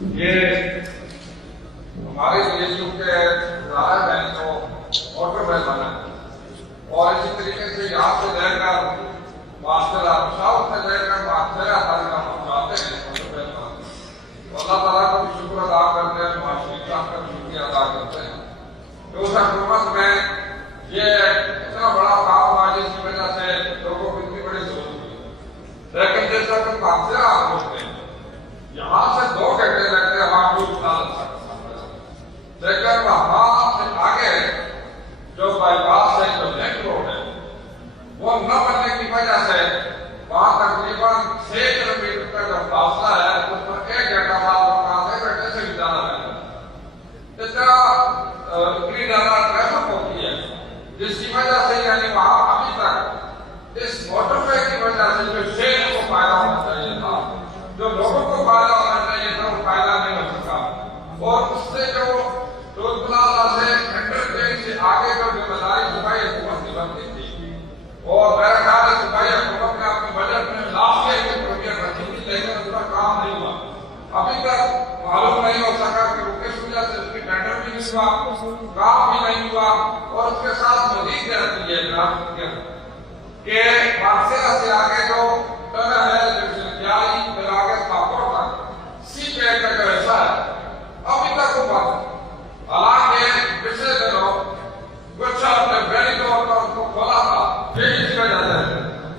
یہ ہمارے لیے چونکہ ظاہر ہے تو موٹر وے بنا اور اسی طریقے سے یہاں سے لے کر معاشرہ پشاور سے لے کر معاشرہ حل کا پہنچاتے ہیں موٹر وے بنا تو اللہ تعالیٰ کا بھی شکر ادا کرتے ہیں، معاشی کا بھی شکریہ ادا کرتے ہیں کہ اس حکومت میں یہ اتنا بڑا کام ہوا جس کی وجہ سے لوگوں کو اتنی بڑی ضرورت ہوئی، لیکن جیسا کہ معاشرہ آپ ہوتے ہیں یہاں سے 2 گھنٹے لگتے ہیں وہاں کو اتنا لیکن وہاں سے آگے جو بائی پاس ہے، جو لنک روڈ ہے، وہ نہ بننے کی وجہ سے وہاں تقریباً 6 کلومیٹر کا جو فاصلہ ہے اس پر 1 گھنٹہ بعد وہاں سے بیٹھنے سے بھی جانا لگتا ہے۔ اس طرح اتنی زیادہ ٹریفک ہوتی ہے جس کی وجہ سے یعنی وہاں ابھی تک اس موٹر وے کی وجہ سے جو شہر کو فائدہ ہونا چاہیے تھا، جو لوگوں کو فائدہ ہونا چاہیے تھا، وہ فائدہ نہیں ہو سکا، اور اس سے جو ٹول پلازا سے انٹرچینج سے آگے جو ذمہ داری صوبائی حکومت کی بنتی تھی، اور میرا خیال ہے صوبائی حکومت نے اپنے بجٹ میں لاسٹ ایئر کی پروویژن رکھی تھی، لیکن اس کا کام نہیں ہوا۔ ابھی تک معلوم نہیں ہو سکا کہ وہ کس وجہ سے اس کی ٹینڈر بھی نہیں ہوا، کام بھی نہیں ہوا، اور اس کے ساتھ مزید رہتی ہے جناب کہ مارسیلا سے آگے جو ٹنل ہے پھر آگے پاپور تک سی پی کا جو حصہ ہے ابھی تک وہ بند ہے، حالانکہ پچھلے دنوں کچھ بڑی طور پر اس کو کھولا تھا، یہ اس وجہ سے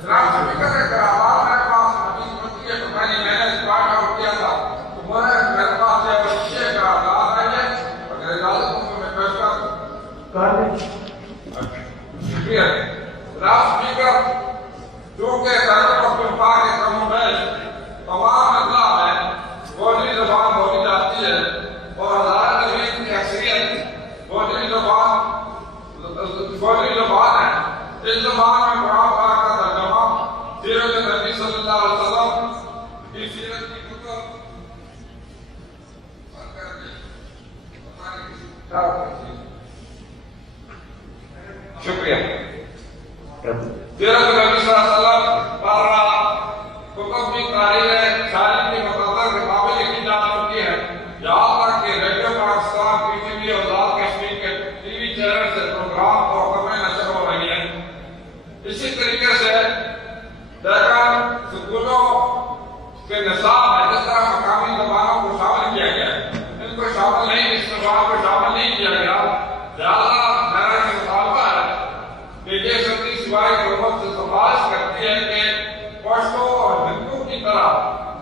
جناب اسپیکر نے کہا میرے پاس حدیث بنتی ہے تو میں نے اس بات آؤٹ کیا تھا تو میرے پاس یہ کہا ہے اگر اجازت ہوں تو میں پیش کر دوں۔ شکریہ جناب اسپیکر، چونکہ خیبر پختونخوا کے کمونویلتھ تمام اضلاع میں گوجری زبان بولی جاتی ہے اور ہزارہ نوین کی اکثریت گوجری زبان ہے۔ اس زبان میں قرآن پاک کا ترجمہ، سیرت نبی صلی اللہ علیہ وسلم کی سیرت کی کتب شکریہ سیرت نبی صلی اللہ علیہ وسلم پر کتب کی تاریخ شاعری کی مقدر کتابیں لکھی جا چکی ہے، یہاں تک کہ radio Pakistan, P T V اور آزاد کشمیر کے ٹی وی چینل سے پروگرام اور خبریں نشر ہو رہی ہیں۔ اسی طریقے سے لیکن سکولوں کے نصاب میں جس طرح مقامی زبانوں کو شامل کیا گیا ہے، ان کو شامل نہیں، اس زبان کو شامل نہیں کیا گیا، لہٰذا میرا یہ مطالبہ ہے کہ یہ سندھی صوبائی حکومت سے سفارش کرتی ہے کہ پشتو اور ہندو کی طرح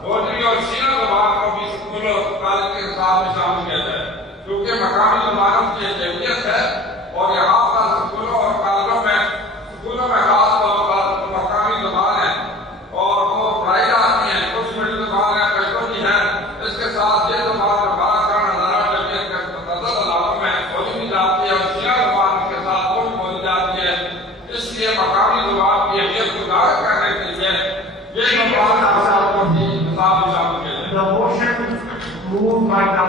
گوجری اور شینا زبان کو بھی اسکول اور کالج کے نصاب میں شامل کیا جائے، کیونکہ مقامی زبانوں کی ایک اہمیت ہے اور یہاں پر اسکولوں اور کالجوں میں خاص طور پر مقامی زبان ہے اور وہ پڑھائی جاتی ہیں، کچھ بڑی زبان ہے پشتو کی ہے، اس کے ساتھ یہ زبان بالاخان ہزارہ طبیعت کے متعدد علاقوں میں بولی بھی جاتی ہے اور شینا زبان کے ساتھ وہ بھی بولی جاتی ہے، اس لیے مقامی زبان کی اہمیت کو ظاہر کرنے کے لیے یہ زبان کو بھی نصاب میں شامل کیا جائے۔ The motion moved by the,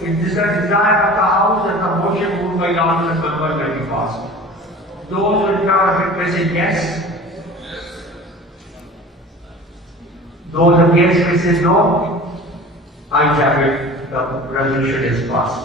it is the desire of the House that the motion moved by the Honourable Member be passed. Those in favor of it, please say yes. Those against, please say no. I have it. The resolution is passed.